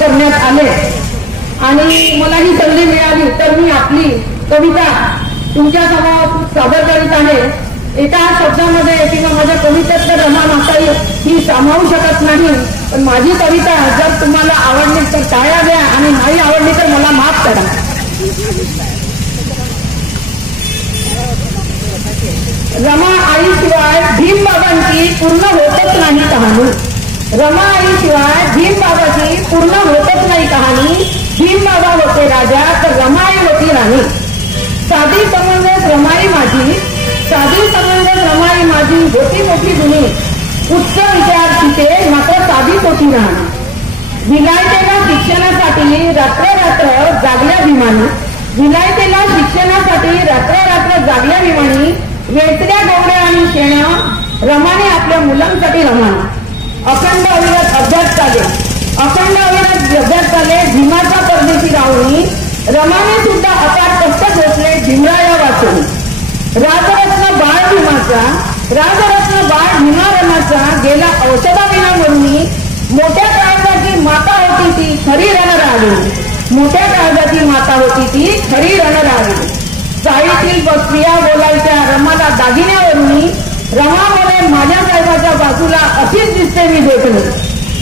करण्यात आले आणि मला ही संधी मिळाली तर मी आपली कविता तुमच्या समोर सादर करीत आहे। एका शब्दामध्ये किंवा माझ्या कवितेत तर रमा माता ही सामावू शकत नाही, पण माझी कविता जर तुम्हाला आवडली तर टाळ्या द्या आणि नाही आवडली तर मला माफ करा। रमा आईशिवाय भीम बाबांची पूर्ण होतच नाही कहाणी। रमा आईशिवाय भीम बाबाची पूर्ण होतच नाही कहाणी। भीम बाबा होते राजा तर रमाई होती राणी। साधी समंजस रमाई माझी, साधी समंजस रमाई माझी होती मोठी गुणी। उच्च विचार तिथे मात्र साधीच होती राहणी। विलायतेला शिक्षणासाठी रात्र रात्र जागल्या भीमानी, विलायतेला शिक्षणासाठी रात्र रात्र जागल्या भीमानी। वेचल्या गवड्या आणि शेणं रमाने आपल्या मुलांसाठी रमाना। अखंड अविरत अभ्यास चाले, अखंड अविरत अभ्यास चाले भीमाचा परदेशी राहुनी। रमाने सुद्धा अपार कष्ट घेतले भीमराया वाचून। राजरत्न बाळ भीमाचा, राजरत्न बाळ भीमा रमाचा गेला औषधाविना मरुनी। मोठ्या काळजाची माता होती ती खरी रणरागिणी, मोठ्या काळजाची माता होती ती खरी रणरागिणी। चाळीतील स्त्रिया बोलायच्या रमाला दागिन्यावरूनी। रमा बोले माझ्या साहेबाच्या बाजूला अशीच दिसते मी देखणी,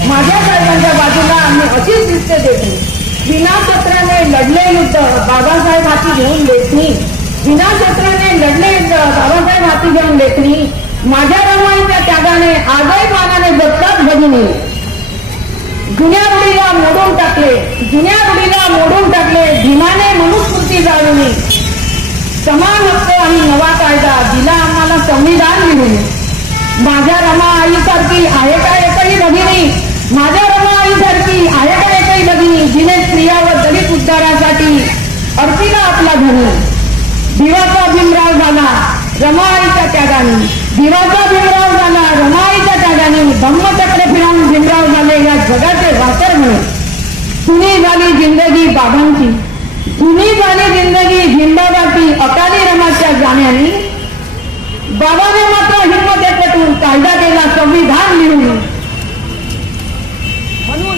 माझ्या साहेबांच्या बाजूला मी अशीच दिसते देखणी। विना शस्त्राने लढले युद्ध बाबासाहेब हाती घेऊन लेखणी, विना शस्त्राने लढले युद्ध बाबासाहेब हाती घेऊन लेखणी। माझ्या रमाईच्या त्यागाने आजही मानाने जगतात भगिनी। जुन्या रूढीला मोडून टाकले, जुन्या रूढीला मोडून टाकले भीमाने मनुस्मृती जाळून। समान हक्क आणि नवा कायदा दिला आम्हाला संविधान लिहून। माझ्या रमा आईसारखी आहे का एकही भगिनी, माझ्या रमा आईसारखी आहे का एकही भगिनी जिने स्त्रिया व दलित उद्धारासाठी अर्पिला आपला धनी। दिवाचा भीमराव झाला रमाईच्या त्यागाने, दिवाचा भीमराव झाला रमाईच्या त्यागाने। धम्मचक्र फिरवून भीमराव झाले या जगाचे वाकर म्हणे। सुनी झाली जिंदगी बाबांची, सुनी झाली जिंदगी भीमबाबाची अकाली रमाच्या जाण्याने। बाबाने मात्र हिंमत एकवटून कायदा केला संविधान लिहून। म्हणून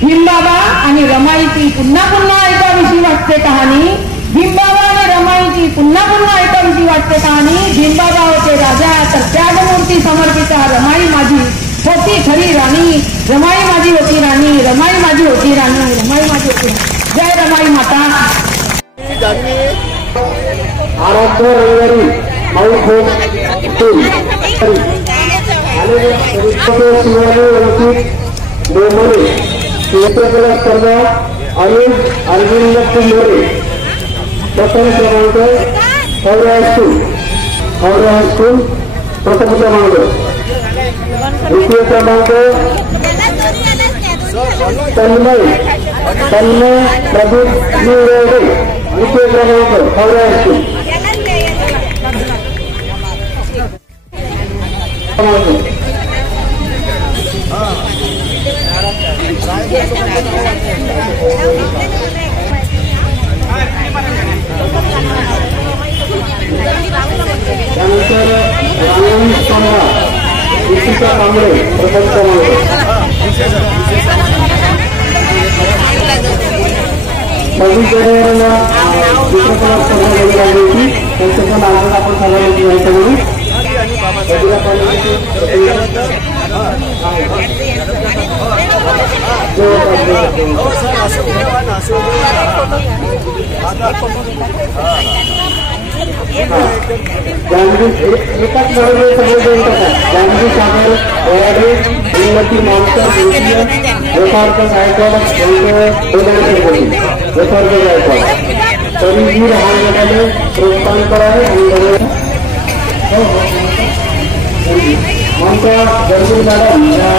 भीमबाबा आणि रमाईची पुन्हा पुन्हा ऐकावीशी वाटते कहाणी। भीमबाबा आणि रमाईची पुन्हा पुन्हा ऐकावीशी वाटते कहाणी। भीमबाबा होते राजा तर त्यागमूर्ती समर्पिता रमाई माझी होती खरी राणी। रमाई माझी होती राणी, रमाई माझी होती राणी, रमाई माझी होती राणी। जय रमाई माता। आराध्य रविवारी माई खोप चित्रकला स्पर्धा अनिल अर्जुन मोरे प्रथम क्रमांक हावडा हायस्कूल प्रथम क्रमांक। द्वितीय क्रमांक तन्मय प्रदीप निवडे द्वितीय क्रमांक हावडा हायस्कूल। त्यानंतर रामन सोना ऋषिका कांबळे प्रथम क्रमांक। सव्वीस जानेवारीला चित्रकला स्पर्धा घेतली आली होती, त्यांचं पण आज आपण सगळ्यांनी माहिती मिळू। एकाच नळवे सगळे जानवी सागर वराडे उन्नती मानकर यथार्थ गायकवाड यथार्थ गायकवाड तरीही राहण्यामध्ये प्रोत्साहन करावे आणि आमच्या गरजू मॅडम या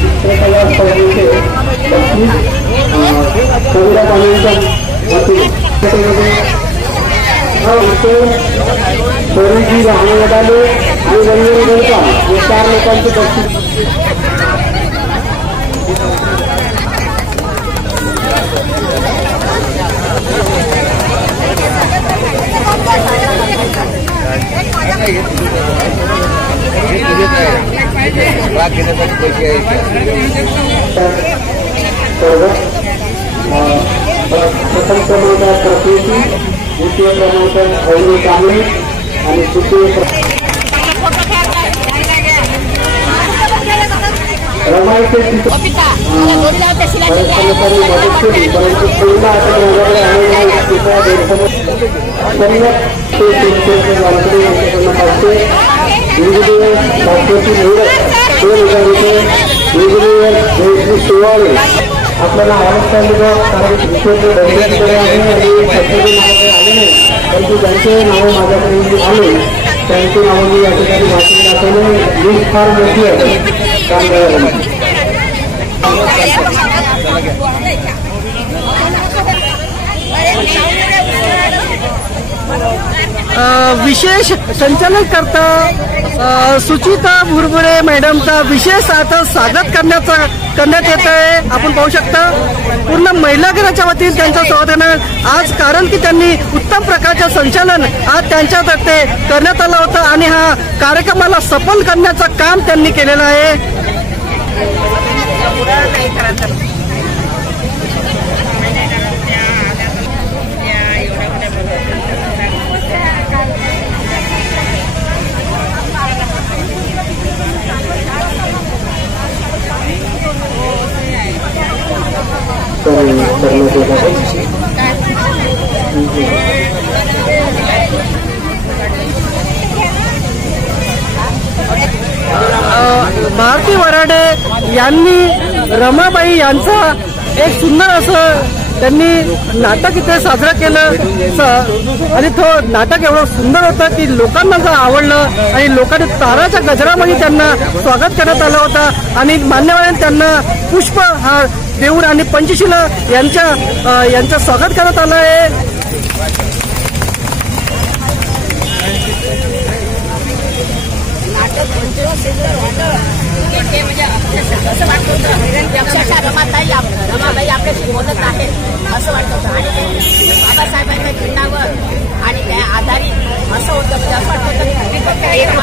चित्रकला स्पर्धेचे बक्षीस कविता पाण्याच्या तरीही राहण्यामध्ये आणि रंगोली बोलता हे 4 लोकांचे बक्षीस। प्रथम क्रमांक प्रतिनिधी, द्वितीय क्रमांक अवनी कांबळे आणि तृतीय रमाईचे चित्र परंतु पहिला आपण आपल्याला आवडतं कारण विषय आहे आले नाही, परंतु ज्यांचे नाव माझ्याकडे आले त्यांची नावं मी या ठिकाणी वाचून दाखवले. लिस्ट फार मोठी आहे. विशेष संचालन करता सुचिता भुरभुरे मॅडमचा विशेष आता स्वागत करण्यात येत आहे. आपण पाहू शकता पूर्ण महिला गणाच्या वतीने त्यांचं स्वागत आहे आज, कारण की त्यांनी उत्तम प्रकारचं संचालन आज त्यांच्यातर्फे करण्यात आलं होतं आणि हा कार्यक्रमाला सफल करण्याचं काम त्यांनी केलेलं आहे. भारती वराडे यांनी रमाबाई यांचा एक सुंदर असं त्यांनी नाटक इथे साजरं केलं आणि तो नाटक एवढं सुंदर होतं की लोकांना जर आवडलं आणि लोकांनी ताराच्या गजरामध्ये त्यांना स्वागत करण्यात आलं होतं आणि मान्यवरांनी त्यांना पुष्पहार देऊन आणि पंचशिला यांचं स्वागत करण्यात आलं आहे. म्हणजे असं वाटत होतं अक्षरशः रमाबाई आपल्याशी बोलत आहेत असं वाटत होतं आणि बाबासाहेबांच्या चिन्हावर आणि त्या आधारित असं होतं की असं वाटत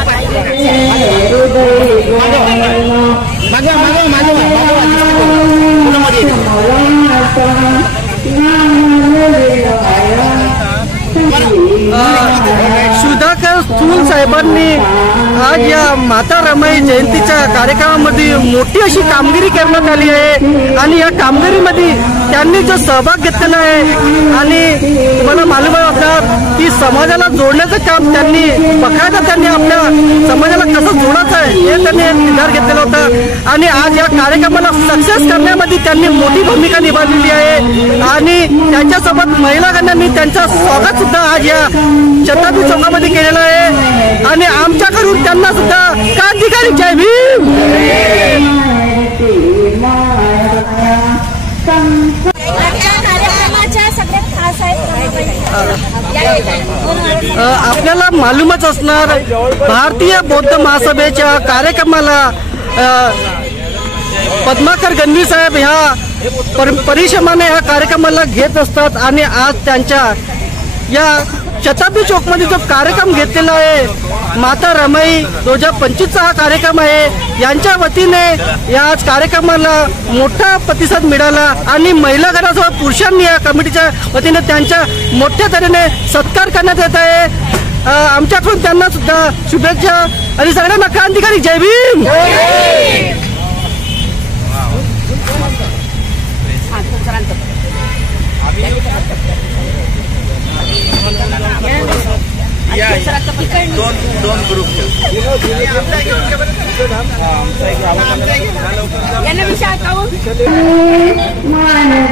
सुधाकर स्थूल साहेबांनी आज या माता रमाई जयंतीच्या कार्यक्रमामध्ये मोठी अशी कामगिरी करण्यात आली आहे आणि या कामगिरीमध्ये त्यांनी जो सहभाग घेतलेला आहे आणि तुम्हाला मालूम आहे आपल्या की समाजाला जोडण्याचं काम त्यांनी बकायदा त्यांनी आपल्या समाजाला कसं जोडायचं आहे हे त्यांनी निर्धार घेतलेला होता आणि आज या कार्यक्रमाला सक्सेस करण्यामध्ये त्यांनी मोठी भूमिका निभावलेली आहे आणि त्यांच्यासोबत महिलागणांनी त्यांचं स्वागत सुद्धा आज या शताब्दी चौकामध्ये केलेलं आहे आणि आमच्याकडून त्यांना सुद्धा क्रांतिकारी जय भीम. आपल्याला मालूमच असणार भारतीय बौद्ध महासभेच्या कार्यक्रमाला पद्माकर गंधी साहेब ह्या परिश्रमाने ह्या कार्यक्रमाला घेत असतात आणि आज त्यांच्या या शताब्दी चौकमध्ये जो कार्यक्रम घेतलेला आहे माता रमाई 2025चा हा कार्यक्रम आहे यांच्या वतीने या कार्यक्रमाला मोठा प्रतिसाद मिळाला आणि महिला गणासह पुरुषांनी या कमिटीच्या वतीने त्यांच्या मोठ्या तऱ्हेने सत्कार करण्यात येत आहे. आमच्याकडून त्यांना सुद्धा शुभेच्छा आणि सगळ्यांना क्रांतिकारी जय भीम. दोन ग्रुप मला